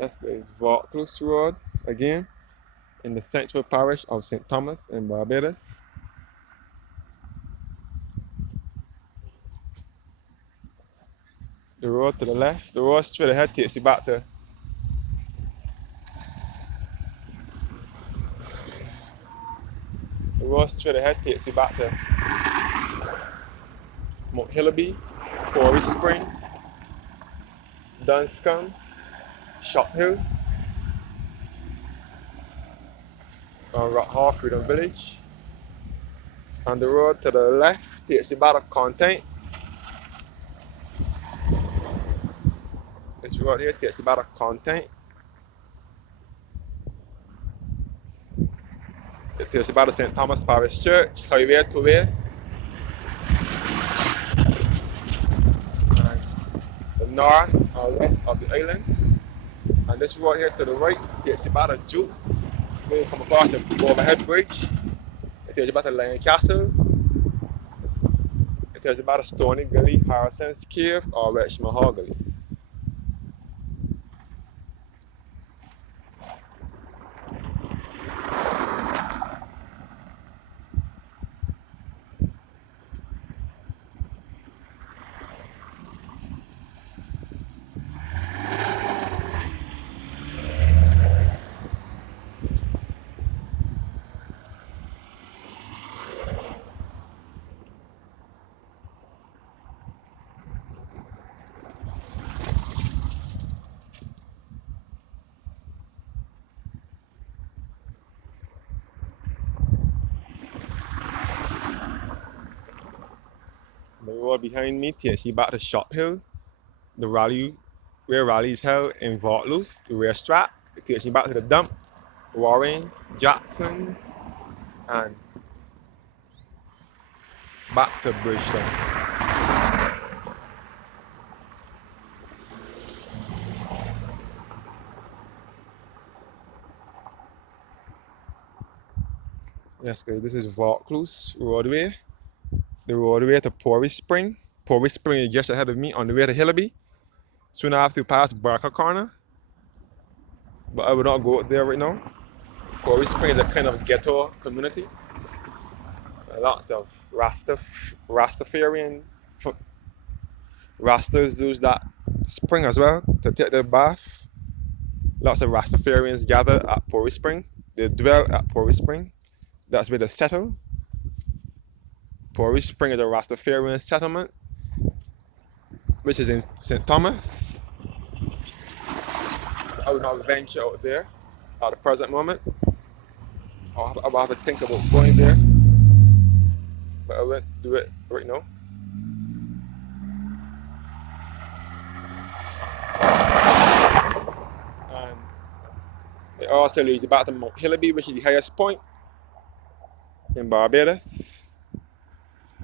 That's the Vaucluse Road again in the central parish of St. Thomas in Barbados. The road to the left, the road straight ahead takes you back to the road straight ahead takes you back to Mount Hillaby, Porey Spring, Dunscombe, Shop Hill, and Rock Hall Freedom Village. And the road to the left takes you back to Content. This road here takes you back to Content. It takes you back to St. Thomas Parish Church, highway to way. The north or west of the island. And this road here to the right takes you back to Jukes. When you come across the overhead bridge, it takes you back to Lion Castle. It takes you back to Stony Gully, Harrison's Cave, or Richmond Hall Gully. The road behind me takes you back to Shop Hill, the rally where rally is held in Vaucluse, the racetrack. It takes you back to the dump, Warrens, Jackson, and back to Bridgetown. Yes, guys, this is Vaucluse Roadway. The roadway to Porey Spring. Porey Spring is just ahead of me on the way to Hillaby. Soon I have to pass Barker Corner, but I will not go there right now. Porey Spring is a kind of ghetto community. Lots of Rastafarian Rastas use that spring as well to take their bath. Lots of Rastafarians gather at Porey Spring. They dwell at Porey Spring. That's where they settle. Porey Spring is a Rastafarian settlement, which is in St. Thomas. So I will not venture out there at the present moment. I'll have to think about going there, but I won't do it right now. And it also leads you back to Mount Hillaby, which is the highest point in Barbados.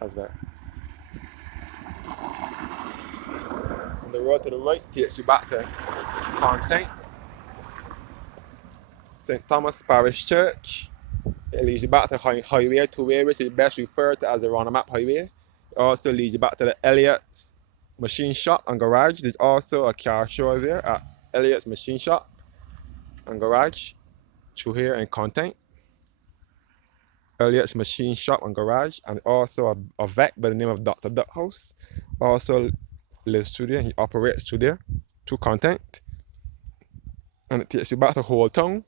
As well. And the road to the right takes you back to Content, St. Thomas Parish Church. It leads you back to Highway 2A, which is best referred to as the Roundabout Highway. It also leads you back to the Elliott's Machine Shop and Garage. There's also a car show there at Elliott's Machine Shop and Garage through here in Content. Elliott's Machine Shop and Garage, and also a vet by the name of Dr. Duckhouse also lives through there. He operates through there, through Content. And it takes you back to Old Town,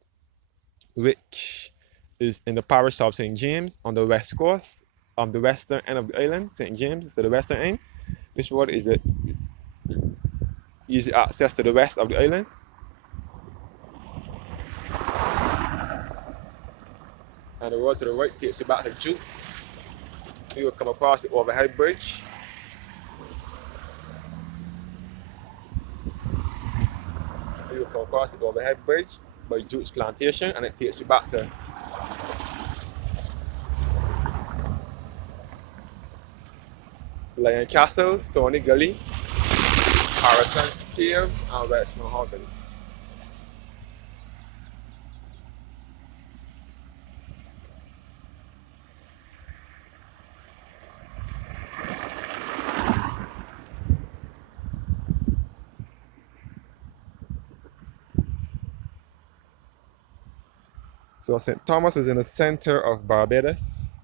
which is in the parish of St. James on the west coast, on the western end of the island. St. James is to the western end. This road is the easy access to the west of the island. And the road to the right takes you back to Jukes. You will come across the overhead bridge. You will come across the overhead bridge by Jukes Plantation, and it takes you back to Lion Castle, Stony Gully, Harrison's Cave, and Richmond Hall Gully. So St. Thomas is in the center of Barbados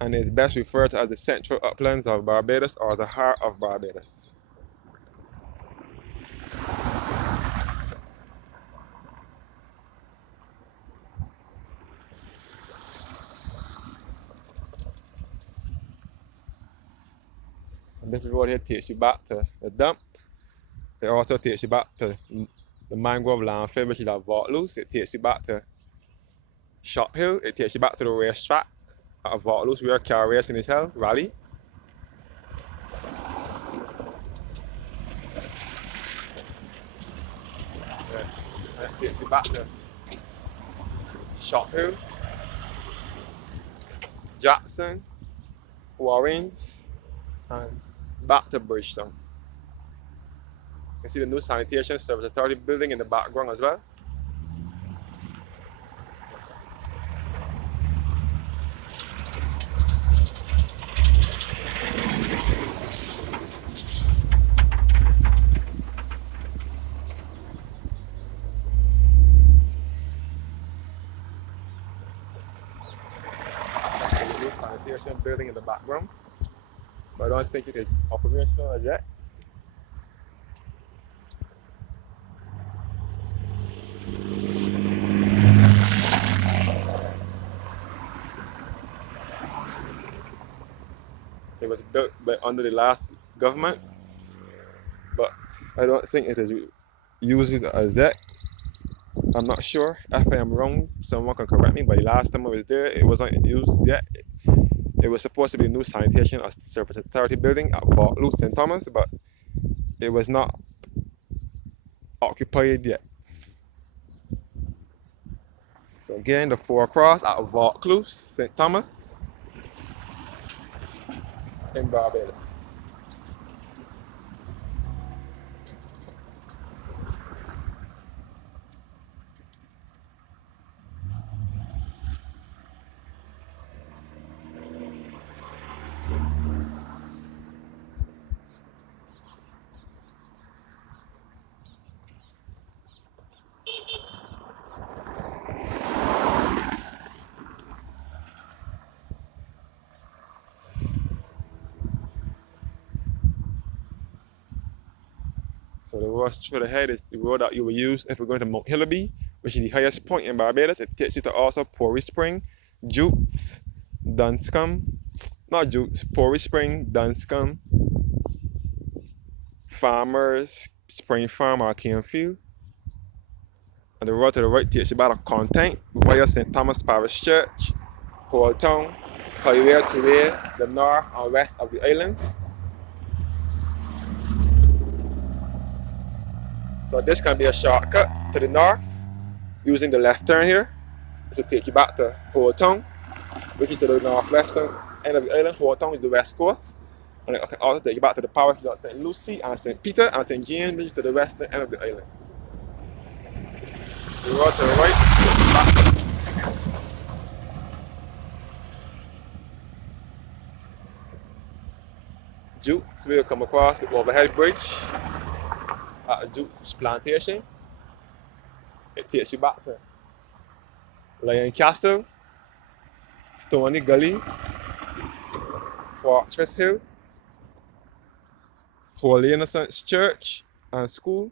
and is best referred to as the central uplands of Barbados or the heart of Barbados. And this road here takes you back to the dump. It also takes you back to the mangrove landfill, which is at Vaucluse. It takes you back to Shop Hill. It takes you back to the racetrack at Vaucluse where car racing is held, rally. And it takes you back to Shop Hill, Jackson, Warrens, and back to Bridgetown. You can see the new sanitation service authority building in the background as well. The new sanitation building in the background, but I don't think it is operational as yet. It was built under the last government, but I don't think it is used as yet. I'm not sure. If I am wrong, someone can correct me, but the last time I was there, it wasn't used yet. It was supposed to be a new sanitation service authority building at Vaucluse, St. Thomas, but it was not occupied yet. So again, the 4 Cross at Vaucluse, St. Thomas, in Barbados. So the road straight ahead is the road that you will use if we're going to Mount Hillaby, which is the highest point in Barbados. It takes you to also Porey Spring, Jutes, Dunscombe, not Jutes, Porey Spring, Dunscombe, Farmers, Spring Farm or Canefield. And the road to the right takes you back to Content via St. Thomas Parish Church, Whole Town, Highway to the north and west of the island. So this can be a shortcut to the north using the left turn here. This will take you back to Whole Town, which is to the northwestern end of the island. Whole Town is the west coast. And it can also take you back to the parish of St. Lucy and St. Peter and St. James, which is to the western end of the island. The road to the right takes you back. Jutes, we'll come across the overhead bridge at Jutes Plantation. It takes you back to Lion Castle, Stony Gully, Fortress Hill, Holy Innocents Church and School,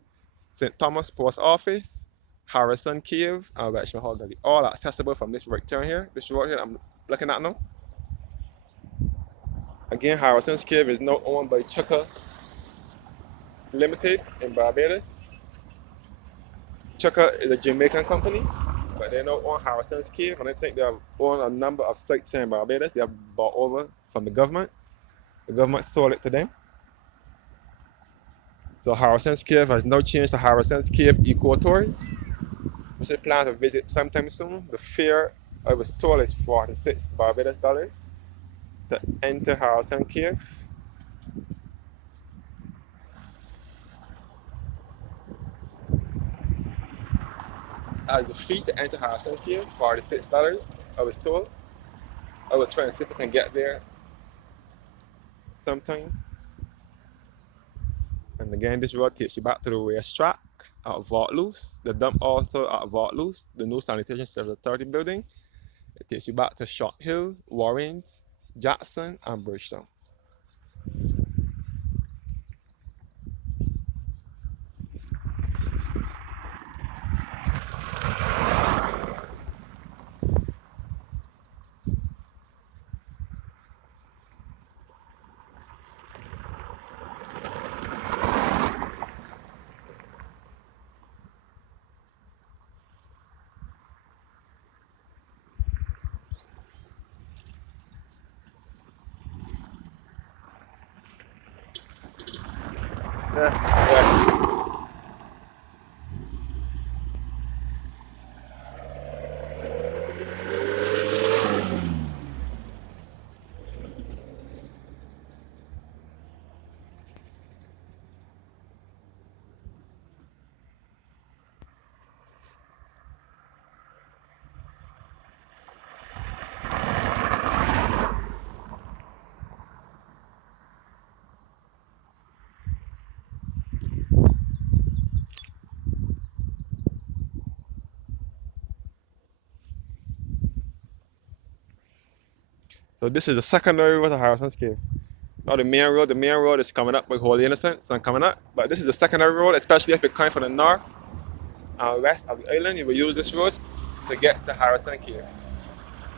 St. Thomas Post Office, Harrison Cave, and Richmond Hall Gully. All accessible from this right turn here, this road here I'm looking at now. Again, Harrison's Cave is now owned by Chukka Limited in Barbados. Chukka is a Jamaican company, but they now own Harrison's Cave, and I think they have owned a number of sites here in Barbados. They have bought over from the government. The government sold it to them. So Harrison's Cave has now changed to Harrison's Cave Eco Tours, which I plan to visit sometime soon. The fare, I was told, is 46 Barbados dollars to enter Harrison Cave. As the fee to enter Harrison Cave, $46, I was told. I will try and see if I can get there sometime and And again, this road takes you back to the racetrack at Vaucluse, the dump also at Vaucluse, the new sanitation service authority building. It takes you back to Short Hill, Warrens, Jackson, and Bridgetown. Yeah. So this is the secondary road to Harrison's Cave. Now the main road is coming up with Holy Innocents and coming up. But this is the secondary road, especially if you're coming from the north and west of the island, you will use this road to get to Harrison Cave.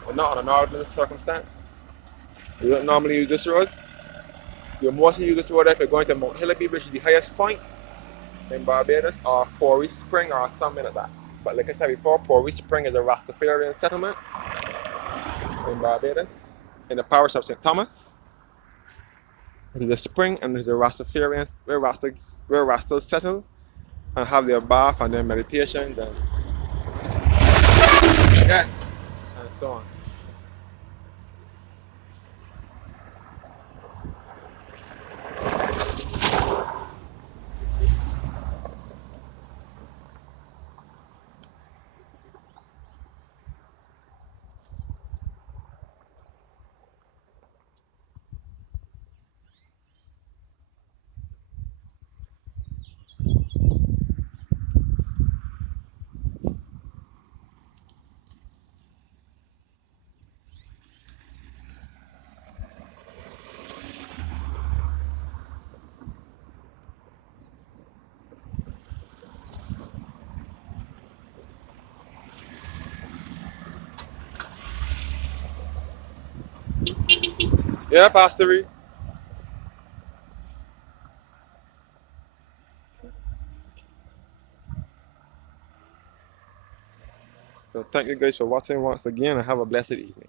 But not on a northern circumstance. You don't normally use this road. You mostly use this road if you're going to Mount Hillaby, which is the highest point in Barbados, or Porey Spring, or something like that. But like I said before, Porey Spring is a Rastafarian settlement in Barbados, in the parish of St. Thomas. It is a spring, and it's a Rastafarians where Rastas settle and have their bath and their meditations and yeah, and so on. Yeah, Pastor Reed. So thank you guys for watching once again, and have a blessed evening.